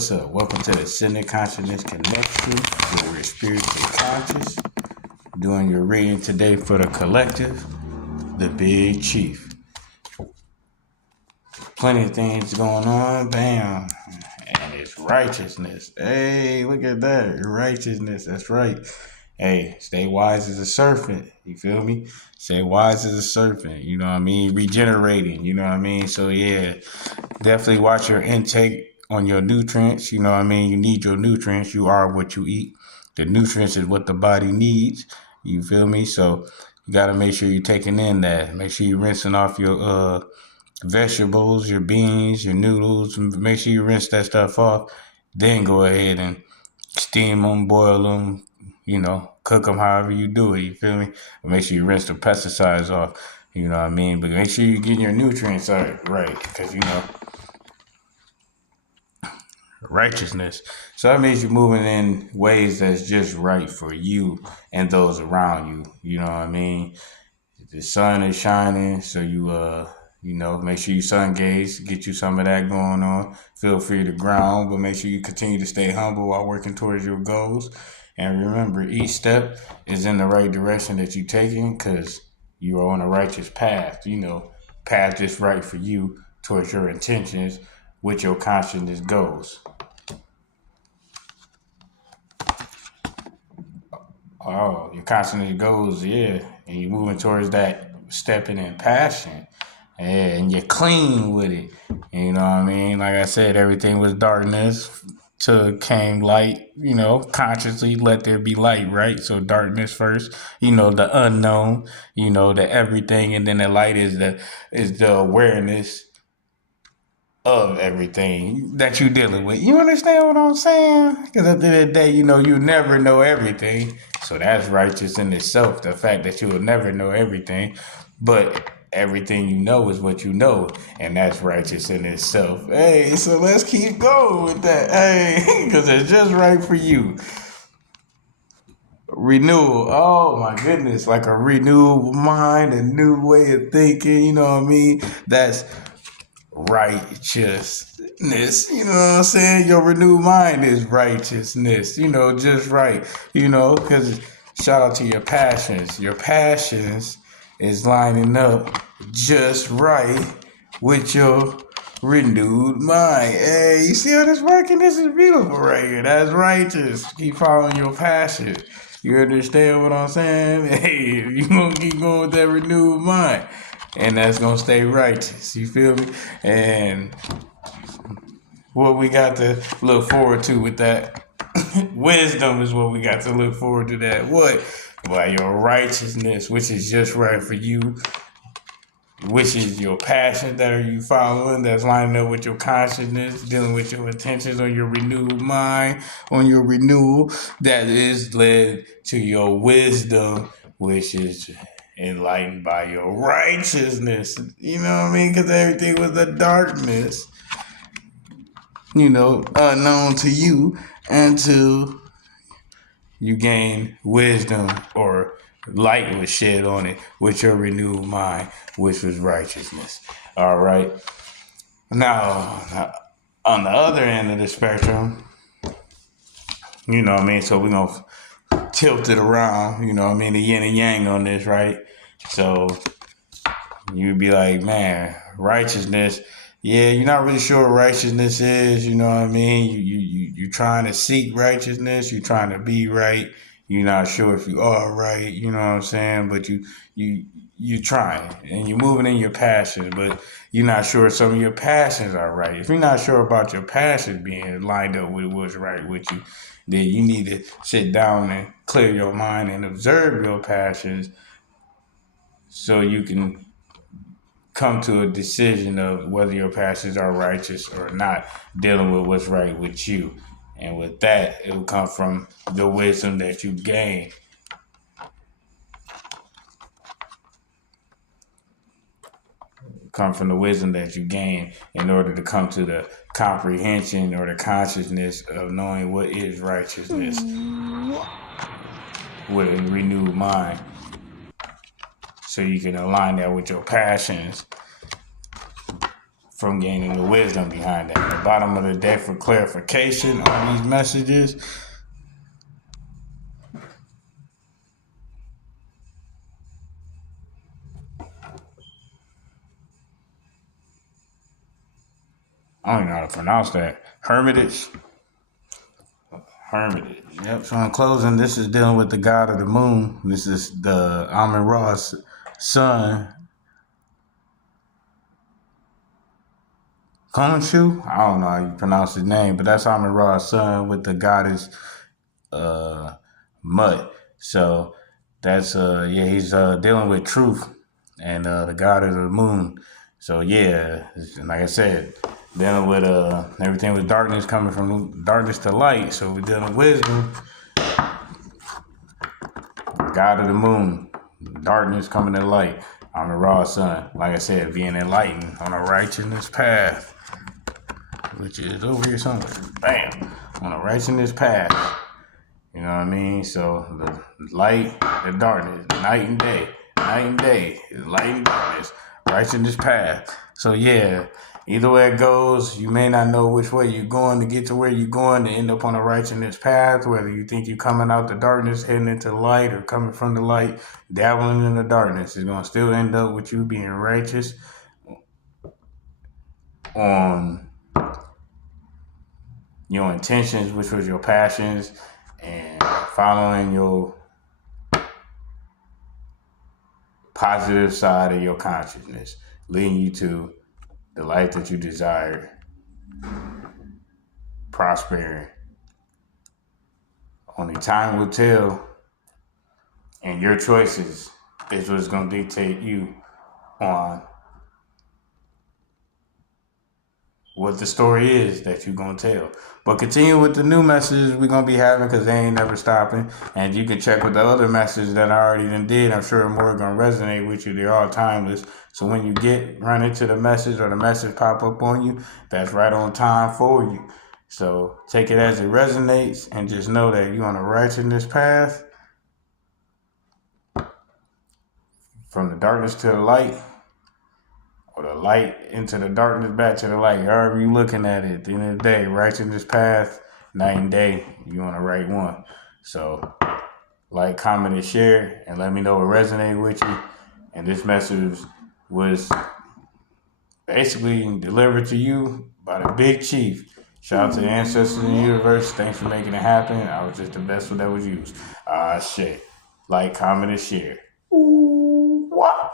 What's up? Welcome to the Center Consciousness Connection, where we're spiritually conscious. Doing your reading today for the collective, the Big Chief. Plenty of things going on, bam. And it's righteousness. Hey, look at that. Righteousness, that's right. Hey, stay wise as a serpent. You feel me? Stay wise as a serpent. You know what I mean? Regenerating. You know what I mean? So, yeah, definitely watch your intake on your nutrients. You know what I mean? You need your nutrients. You are what you eat. The nutrients is what the body needs. You feel me? So, you got to make sure you're taking in that. Make sure you're rinsing off your vegetables, your beans, your noodles. Make sure you rinse that stuff off. Then go ahead and steam them, boil them, cook them however you do it. You feel me? But make sure you rinse the pesticides off. You know what I mean? But make sure you're getting your nutrients right, because, righteousness. So that means you're moving in ways that's just right for you and those around you. You know what I mean? The sun is shining, so make sure you sun gaze, get you some of that going on. Feel free to ground, but make sure you continue to stay humble while working towards your goals. And remember, each step is in the right direction that you're taking, because you are on a righteous path, path that's right for you towards your intentions with your consciousness goals. Oh, your consciousness goals, yeah. And you're moving towards that stepping in passion. And you're clean with it. You know what I mean? Like I said, everything was darkness till came light, consciously let there be light, right? So darkness first, the unknown, the everything, and then the light is the awareness of everything that you're dealing with. You understand what I'm saying? Because at the end of the day, you never know everything. So that's righteous in itself, the fact that you will never know everything. But everything you know is what you know, and that's righteous in itself. Hey, so let's keep going with that. Hey, because it's just right for you. Renewal. Oh my goodness, like a renewed mind, a new way of thinking. You know what I mean? That's righteousness. You know what I'm saying? Your renewed mind is righteousness. Just right. Because shout out to your passions. Your passions is lining up just right with your renewed mind. Hey, you see how this working? This is beautiful right here. That's righteous. Keep following your passion. You understand what I'm saying? Hey, you gonna keep going with that renewed mind. And that's gonna stay righteous. You feel me? And what we got to look forward to with that wisdom is what we got to look forward to. That what? By your righteousness, which is just right for you, which is your passion that are you following, that's lining up with your consciousness, dealing with your intentions on your renewed mind, on your renewal, that is led to your wisdom, which is enlightened by your righteousness. You know what I mean? Because everything was the darkness, unknown to you until you gain wisdom, or light was shed on it with your renewed mind, which was righteousness. All right. Now, on the other end of the spectrum, you know what I mean? So we're going to tilt it around, you know what I mean? The yin and yang on this, right? So you'd be like, man, righteousness. Yeah, you're not really sure what righteousness is. You know what I mean? You're trying to seek righteousness. You're trying to be right. You're not sure if you are right. You know what I'm saying? But you're trying, and you're moving in your passions, but you're not sure if some of your passions are right. If you're not sure about your passions being lined up with what's right with you, then you need to sit down and clear your mind and observe your passions, so you can come to a decision of whether your passions are righteous or not, dealing with what's right with you. And with that, it will come from the wisdom that you gain. Come from the wisdom that you gain in order to come to the comprehension or the consciousness of knowing what is righteousness with a renewed mind. So you can align that with your passions from gaining the wisdom behind that. At the bottom of the deck for clarification on these messages. I don't even know how to pronounce that. Hermitage. Hermitage. Yep. So in closing, this is dealing with the god of the moon. This is the Amun Ra's son. Khonshu? I don't know how you pronounce his name, but that's Amun Ra's son with the goddess Mut. So that's he's dealing with truth and the god of the moon. So yeah, like I said, dealing with everything with darkness coming from darkness to light. So we're dealing with wisdom, god of the moon, darkness coming to light. I'm the raw son. Like I said, being enlightened on a righteousness path, which is over here somewhere. Bam, on a righteousness path. You know what I mean? So the light, the darkness, night and day, light and darkness, righteousness path. So yeah, either way it goes, you may not know which way you're going to get to where you're going to end up on a righteousness path, whether you think you're coming out the darkness, heading into the light, or coming from the light, dabbling in the darkness. It's going to still end up with you being righteous on your intentions, which was your passions, and following your positive side of your consciousness, leading you to the life that you desire, prospering. Only time will tell, and your choices is what's going to dictate you on what the story is that you're going to tell. But continue with the new messages we're going to be having, because they ain't never stopping. And you can check with the other messages that I already did. I'm sure more are going to resonate with you. They're all timeless. So when you run into the message or the message pop up on you, that's right on time for you. So take it as it resonates and just know that you're on a righteousness path from the darkness to the light, or the light into the darkness, back to the light. However you looking at it, at the end of the day, righteousness path, night and day, you on the right one. So like, comment, and share, and let me know what resonated with you. And this message was basically delivered to you by the big chief. Shout out to the ancestors in the universe. Thanks for making it happen. I was just the best one that was used. Shit. Like, comment, and share. Ooh, wow.